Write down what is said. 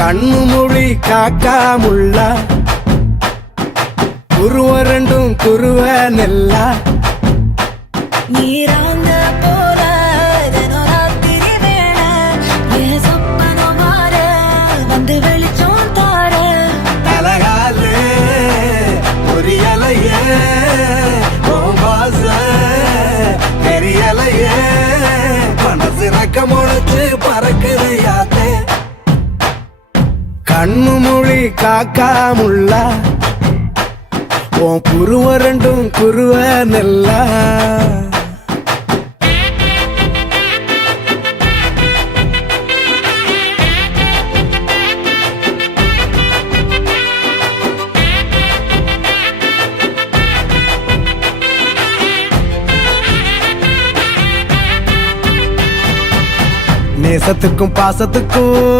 கண்ணு மொழி காக்காமுள்ள குருவ ரெண்டும் குருவ நெல்லா நீராங்க போல தினராத்திரி வேண என் சொப்பனம் மாற வந்து வெளிச்சம் தார தலகாலே பொரியலையே ஓம்பாச பெரியலையே மனசு ரக்க முளைச்சு பறக்குது யாத்தே கண்ணு மொழி காக்காமுள்ள உன் குருவ ரெண்டும் குருவ நெல்லா நேசத்துக்கும் பாசத்துக்கும்